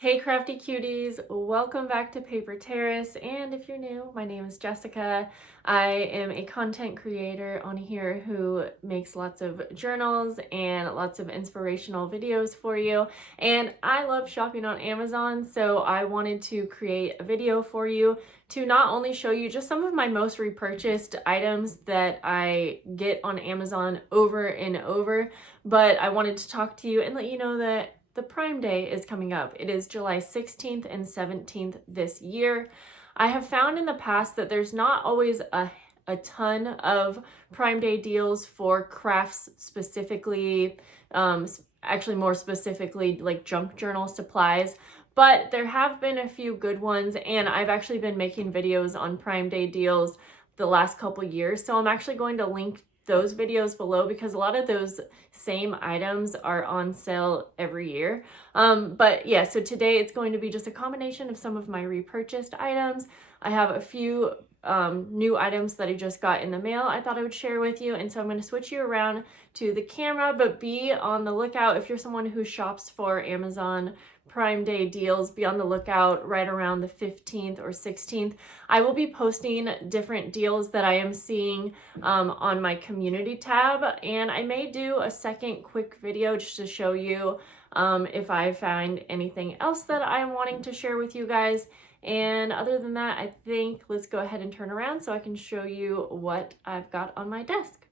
Hey crafty cuties, welcome back to Paper Terrace, and if you're new, my name is Jessica. I am a content creator on here who makes lots of journals and lots of inspirational videos for you, and I love shopping on Amazon, so I wanted to create a video for you to not only show you just some of my most repurchased items that I get on Amazon over and over, but I wanted to talk to you and let you know that the Prime Day is coming up. It is July 16th and 17th this year. I have found in the past that there's not always a ton of Prime Day deals for crafts specifically, actually more specifically like junk journal supplies, but there have been a few good ones, and I've actually been making videos on Prime Day deals the last couple years, so I'm actually going to link those videos below because a lot of those same items are on sale every year. But yeah, so today it's going to be just a combination of some of my repurchased items. I have a few new items that I just got in the mail I thought I would share with you, and so I'm going to switch you around to the camera, but be on the lookout if you're someone who shops for Amazon Prime Day deals. Be on the lookout right around the 15th or 16th. I will be posting different deals that I am seeing on my community tab, and I may do a second quick video just to show you if I find anything else that I'm wanting to share with you guys. And other than that, I think let's go ahead and turn around so I can show you what I've got on my desk.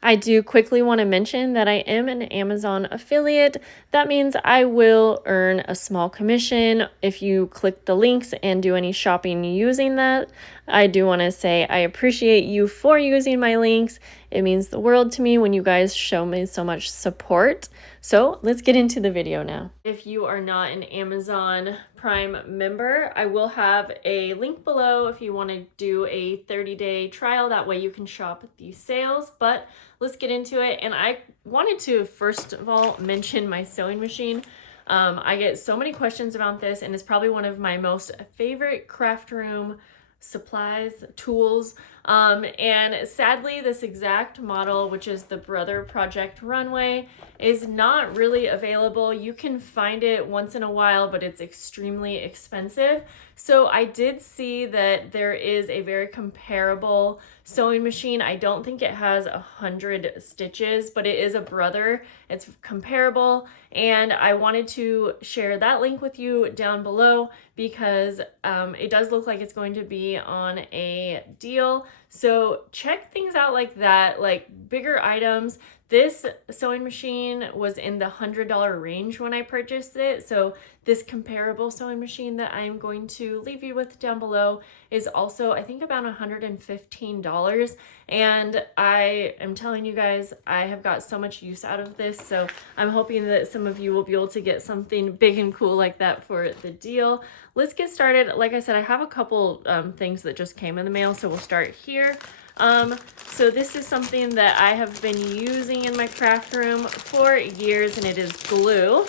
I do quickly want to mention that I am an Amazon affiliate. That means I will earn a small commission if you click the links and do any shopping using that. I do want to say I appreciate you for using my links. It means the world to me when you guys show me so much support. So let's get into the video now. If you are not an Amazon Prime member, I will have a link below if you want to do a 30-day trial. That way you can shop these sales, but let's get into it. And I wanted to first of all mention my sewing machine. I get so many questions about this, and it's probably one of my most favorite craft room supplies, tools. And sadly, this exact model, which is the Brother Project Runway, is not really available. You can find it once in a while, but it's extremely expensive. So I did see that there is a very comparable sewing machine. I don't think it has 100 stitches, but it is a Brother. It's comparable, and I wanted to share that link with you down below because it does look like it's going to be on a deal. So check things out like that, like bigger items. This sewing machine was in the $100 range when I purchased it. So this comparable sewing machine that I'm going to leave you with down below is also, I think, about $115. And I am telling you guys, I have got so much use out of this. So I'm hoping that some of you will be able to get something big and cool like that for the deal. Let's get started. Like I said, I have a couple things that just came in the mail, so we'll start here. So this is something that I have been using in my craft room for years, and it is glue,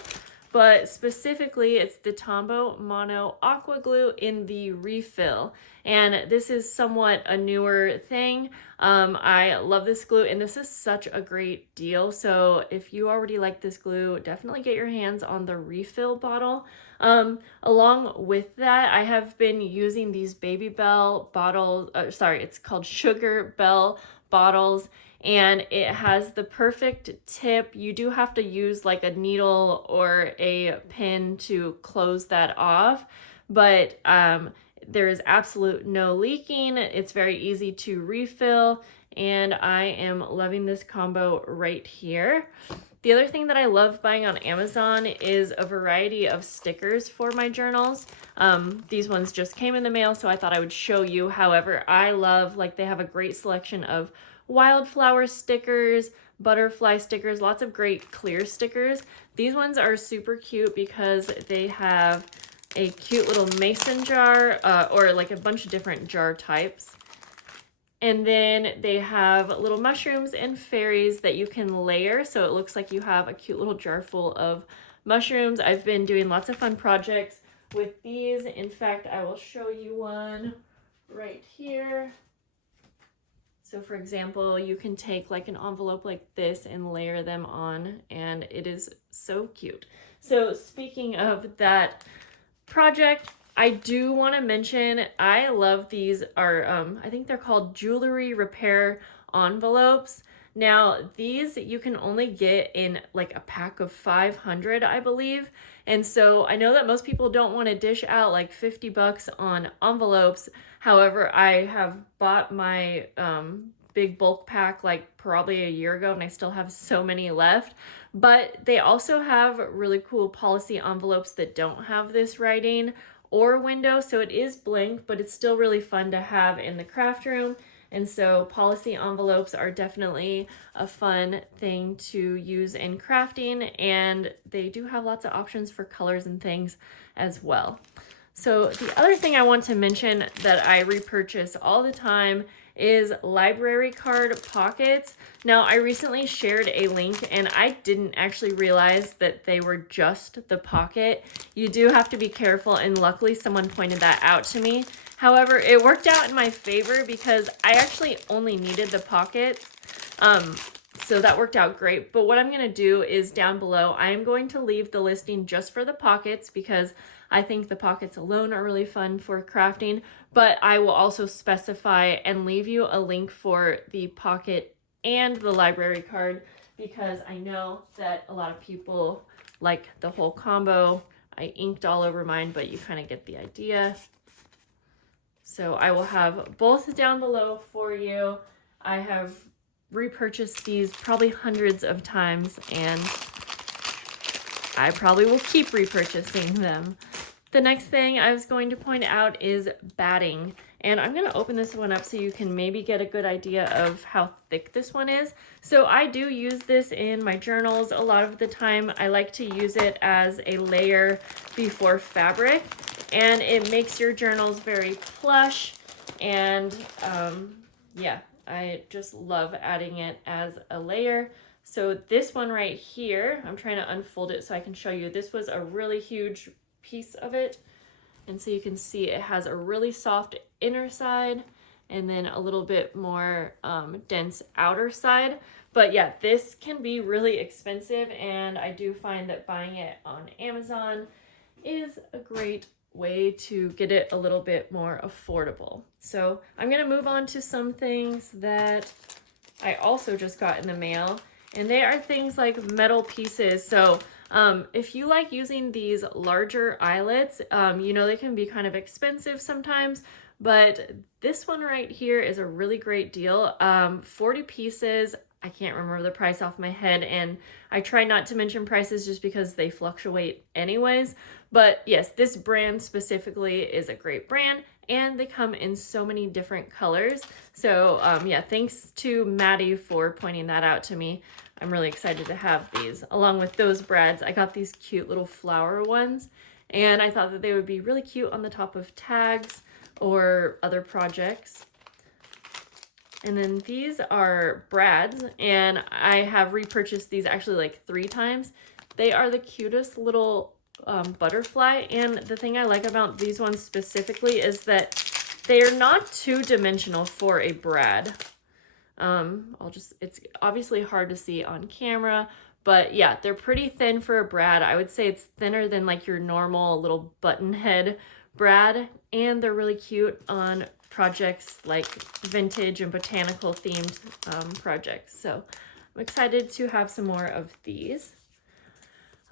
but specifically it's the Tombow Mono Aqua Glue in the refill. And this is somewhat a newer thing. I love this glue, and this is such a great deal. So if you already like this glue, definitely get your hands on the refill bottle. Along with that, I have been using these Baby Bell bottles, it's called Sugar Bell bottles, and it has the perfect tip. You do have to use like a needle or a pin to close that off, but there is absolute no leaking. It's very easy to refill, and I am loving this combo right here. The other thing that I love buying on Amazon is a variety of stickers for my journals. These ones just came in the mail, so I thought I would show you. However, I love, like, they have a great selection of wildflower stickers, butterfly stickers, lots of great clear stickers. These ones are super cute because they have a cute little mason jar, or like a bunch of different jar types. And then they have little mushrooms and fairies that you can layer, so it looks like you have a cute little jar full of mushrooms. I've been doing lots of fun projects with these. In fact, I will show you one right here. So for example, you can take like an envelope like this and layer them on, and it is so cute. So speaking of that project, I do want to mention I love these are I think they're called jewelry repair envelopes. Now, these you can only get in like a pack of 500, I believe. And so I know that most people don't want to dish out like 50 bucks on envelopes. However, I have bought my big bulk pack like probably a year ago and I still have so many left. But they also have really cool policy envelopes that don't have this writing or window, so it is blank, but it's still really fun to have in the craft room. And so policy envelopes are definitely a fun thing to use in crafting, and they do have lots of options for colors and things as well. So the other thing I want to mention that I repurchase all the time is library card pockets. Now, I recently shared a link and I didn't actually realize that they were just the pocket. You do have to be careful, and luckily someone pointed that out to me. However, it worked out in my favor because I actually only needed the pockets. So that worked out great. But what I'm going to do is down below, I am going to leave the listing just for the pockets because I think the pockets alone are really fun for crafting, but I will also specify and leave you a link for the pocket and the library card because I know that a lot of people like the whole combo. I inked all over mine, but you kind of get the idea. So I will have both down below for you. I have repurchased these probably hundreds of times and I probably will keep repurchasing them. The next thing I was going to point out is batting. And I'm going to open this one up so you can maybe get a good idea of how thick this one is. So I do use this in my journals a lot of the time. I like to use it as a layer before fabric. And it makes your journals very plush. And yeah, I just love adding it as a layer. So this one right here, I'm trying to unfold it so I can show you. This was a really huge piece of it, and so you can see it has a really soft inner side and then a little bit more dense outer side. But yeah, this can be really expensive, and I do find that buying it on Amazon is a great way to get it a little bit more affordable. So I'm going to move on to some things that I also just got in the mail, and they are things like metal pieces. So if you like using these larger eyelets, you know, they can be kind of expensive sometimes, but this one right here is a really great deal. 40 pieces. I can't remember the price off my head, and I try not to mention prices just because they fluctuate anyways. But yes, this brand specifically is a great brand, and they come in so many different colors. So yeah, thanks to Maddie for pointing that out to me. I'm really excited to have these. Along with those brads, I got these cute little flower ones, and I thought that they would be really cute on the top of tags or other projects. And then these are brads, and I have repurchased these actually like 3 times. They are the cutest little butterfly, and the thing I like about these ones specifically is that they are not two-dimensional for a brad. It's obviously hard to see on camera, but yeah, they're pretty thin for a brad. I would say it's thinner than like your normal little button head brad, and they're really cute on projects like vintage and botanical themed projects. So I'm excited to have some more of these.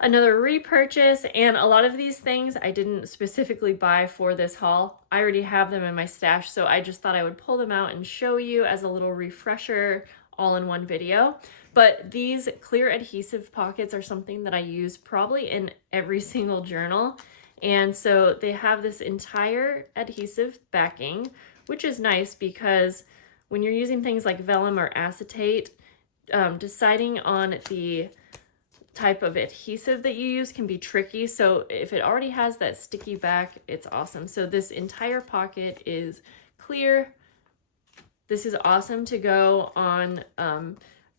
Another repurchase, and a lot of these things I didn't specifically buy for this haul. I already have them in my stash, so I just thought I would pull them out and show you as a little refresher all in one video. But these clear adhesive pockets are something that I use probably in every single journal. And so they have this entire adhesive backing, which is nice because when you're using things like vellum or acetate, deciding on the type of adhesive that you use can be tricky. So if it already has that sticky back, it's awesome. So this entire pocket is clear. This is awesome to go on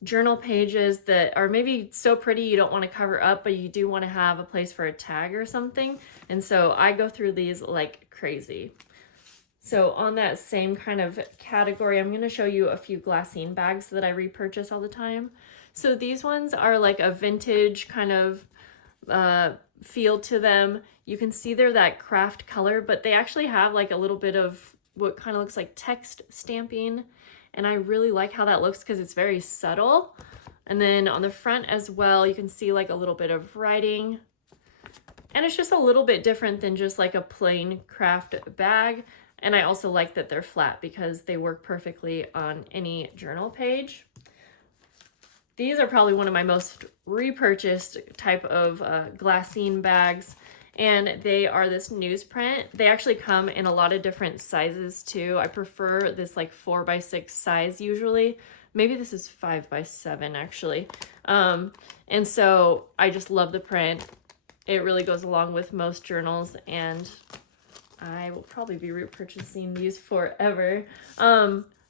journal pages that are maybe so pretty you don't want to cover up, but you do want to have a place for a tag or something. And so I go through these like crazy. So on that same kind of category, I'm going to show you a few Glassine bags that I repurchase all the time. So these ones are like a vintage kind of feel to them. You can see they're that craft color, but they actually have like a little bit of what kind of looks like text stamping. And I really like how that looks because it's very subtle. And then on the front as well, you can see like a little bit of writing. And it's just a little bit different than just like a plain craft bag. And I also like that they're flat because they work perfectly on any journal page. These are probably one of my most repurchased type of Glassine bags. And they are this newsprint. They actually come in a lot of different sizes too. I prefer this like 4x6 size usually. Maybe this is 5x7 actually. And so I just love the print. It really goes along with most journals, and I will probably be repurchasing these forever.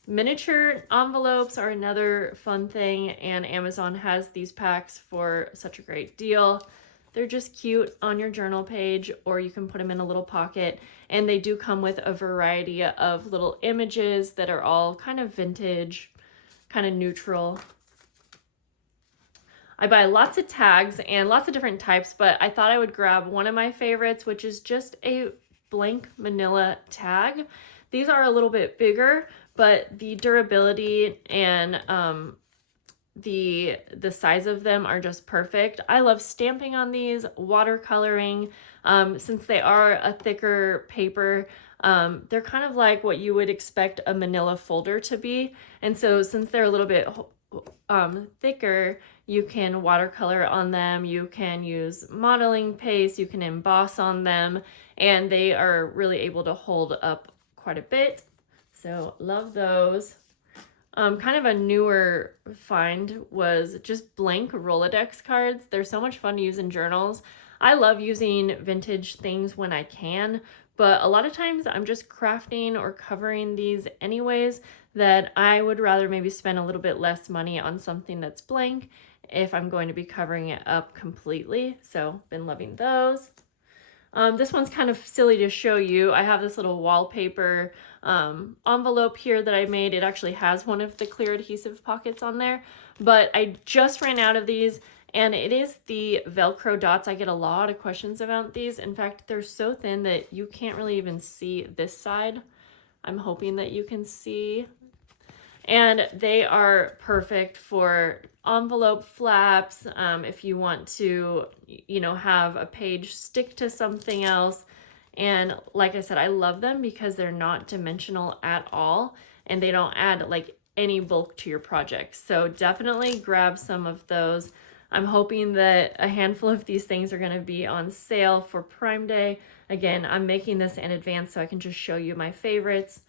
Miniature envelopes are another fun thing, and Amazon has these packs for such a great deal. They're just cute on your journal page, or you can put them in a little pocket, and they do come with a variety of little images that are all kind of vintage, kind of neutral. I buy lots of tags and lots of different types, but I thought I would grab one of my favorites, which is just a blank manila tag. These are a little bit bigger, but the durability and the size of them are just perfect. I love stamping on these, watercoloring. Since they are a thicker paper, they're kind of like what you would expect a manila folder to be. And so since they're a little bit thicker, you can watercolor on them, you can use modeling paste, you can emboss on them, and they are really able to hold up quite a bit. So love those. Kind of a newer find was just blank Rolodex cards. They're so much fun to use in journals. I love using vintage things when I can, but a lot of times I'm just crafting or covering these anyways, that I would rather maybe spend a little bit less money on something that's blank if I'm going to be covering it up completely. So been loving those. This one's kind of silly to show you. I have this little wallpaper envelope here that I made. It actually has one of the clear adhesive pockets on there, but I just ran out of these, and it is the Velcro dots. I get a lot of questions about these. In fact, they're so thin that you can't really even see this side. I'm hoping that you can see. And they are perfect for envelope flaps, if you want to, you know, have a page stick to something else. And like I said, I love them because they're not dimensional at all, and they don't add like any bulk to your project. So definitely grab some of those. I'm hoping that a handful of these things are going to be on sale for Prime Day. Again, I'm making this in advance so I can just show you my favorites.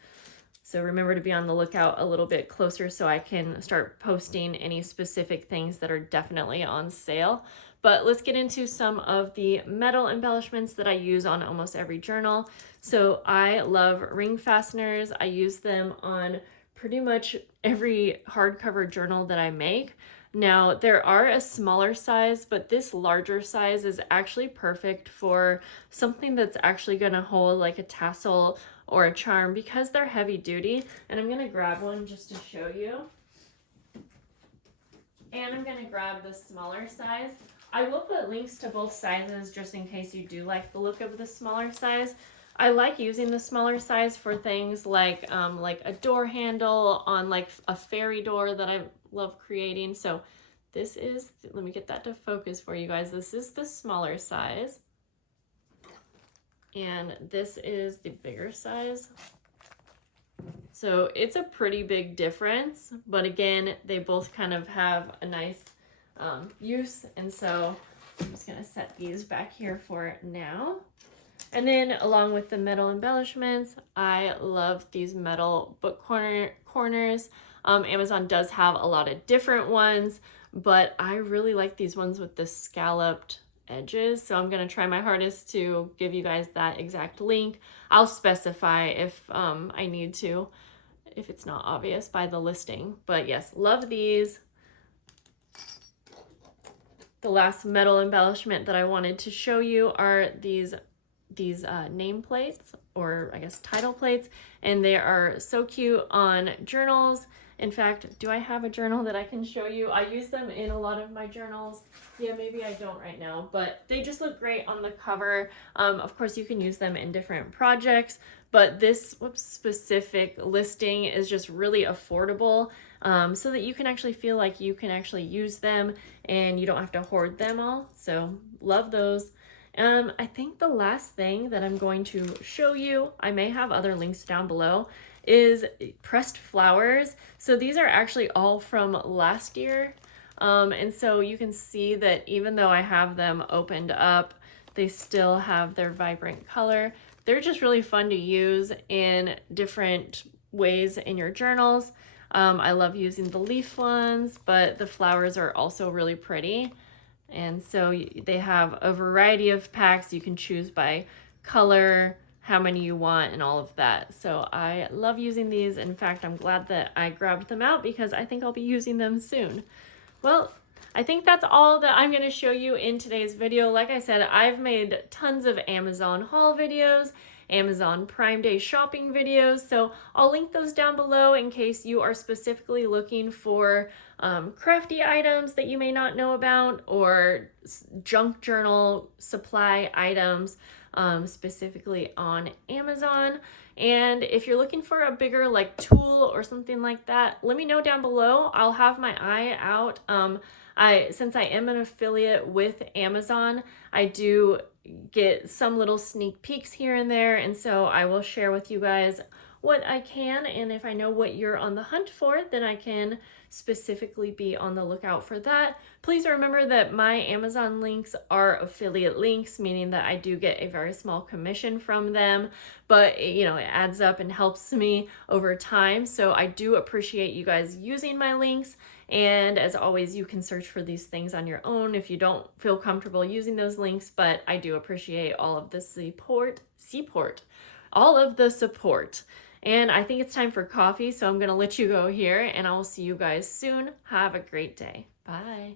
So remember to be on the lookout a little bit closer so I can start posting any specific things that are definitely on sale. But let's get into some of the metal embellishments that I use on almost every journal. So I love ring fasteners. I use them on pretty much every hardcover journal that I make. Now, there are a smaller size, but this larger size is actually perfect for something that's actually going to hold like a tassel or a charm because they're heavy duty. And I'm going to grab one just to show you. And I'm going to grab the smaller size. I will put links to both sizes just in case you do like the look of the smaller size. I like using the smaller size for things like a door handle on like a fairy door that I love creating. So this is, let me get that to focus for you guys. This is the smaller size. And this is the bigger size. So it's a pretty big difference, but again, they both kind of have a nice use. And so I'm just gonna set these back here for now. And then along with the metal embellishments, I love these metal book corners. Amazon does have a lot of different ones, but I really like these ones with the scalloped edges. So I'm going to try my hardest to give you guys that exact link. I'll specify if I need to, if it's not obvious by the listing. But yes, love these. The last metal embellishment that I wanted to show you are these name plates, or I guess title plates, and they are so cute on journals In fact, do I have a journal that I can show you? I use them in a lot of my journals. Yeah, maybe I don't right now, but they just look great on the cover. Of course, you can use them in different projects, but this specific listing is just really affordable, so that you can actually feel like you can actually use them and you don't have to hoard them all. So love those. I think the last thing that I'm going to show you, I may have other links down below, is pressed flowers. So these are actually all from last year. And so you can see that even though I have them opened up, they still have their vibrant color. They're just really fun to use in different ways in your journals. I love using the leaf ones, but the flowers are also really pretty. And so they have a variety of packs. You can choose by color, how many you want, and all of that. So I love using these. In fact, I'm glad that I grabbed them out because I think I'll be using them soon. Well, I think that's all that I'm going to show you in today's video. Like I said, I've made tons of Amazon haul videos, Amazon Prime Day shopping videos, so I'll link those down below in case you are specifically looking for crafty items that you may not know about, or junk journal supply items specifically on Amazon. And if you're looking for a bigger like tool or something like that, let me know down below. I'll have my eye out. Since I am an affiliate with Amazon, I do get some little sneak peeks here and there, and so I will share with you guys what I can, and if I know what you're on the hunt for, then I can specifically be on the lookout for that. Please remember that my Amazon links are affiliate links, meaning that I do get a very small commission from them, but it adds up and helps me over time. So I do appreciate you guys using my links. And as always, you can search for these things on your own if you don't feel comfortable using those links, but I do appreciate all of the support. And I think it's time for coffee, so I'm going to let you go here, and I will see you guys soon. Have a great day. Bye.